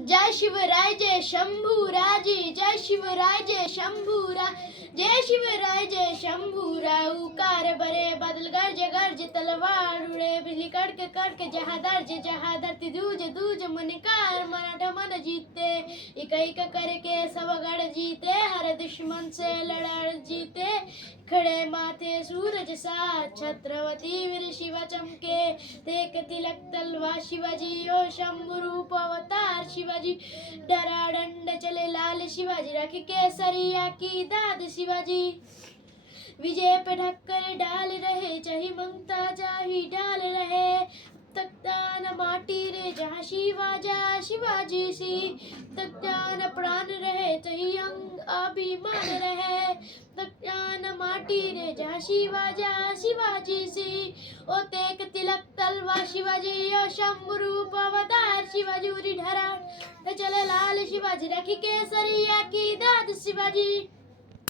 जय शिवराय जय शंभूराजी, जय शिवराय जय शंभूराज, जय शिवराय जय शंभूराज। उकार बरे बादल गरजे गरजे तलवार उड़े, बिजली कड़के कड़के जहाँ धरती दूज दूज मनकार मराठा मन जीते। एक एक करके सब गढ़ जीते, हर दुश्मन से लड़ जीते। खड़े माथे सूरज सा छत्रवती वीर शिवा चमके, देख तिलक तलवार शिवाजी ओ शंभू रूप अवतार शिवाजी। डराडंड चले लाल शिवाजी, रखी केसरिया की दाद शिवाजी। विजय पे ढक्कर डाल रहे, चाहे मंगता चाहे डाल रहे। तख्तान माटी रे जहाँ शिवाजा शिवाजी सी, तख्तान प्राण रहे चाहे अंग अभिमान रहे। तख्तान माटी रे जहाँ शिवाजा शिवाजी सी, ओ तेक तिलक तलवार शिवाजी ओ शंभू रूप अवतार शिवाजी। उरी ढरा चले लाल शिवाजी, रखी केसरिया की दाद शिवाजी।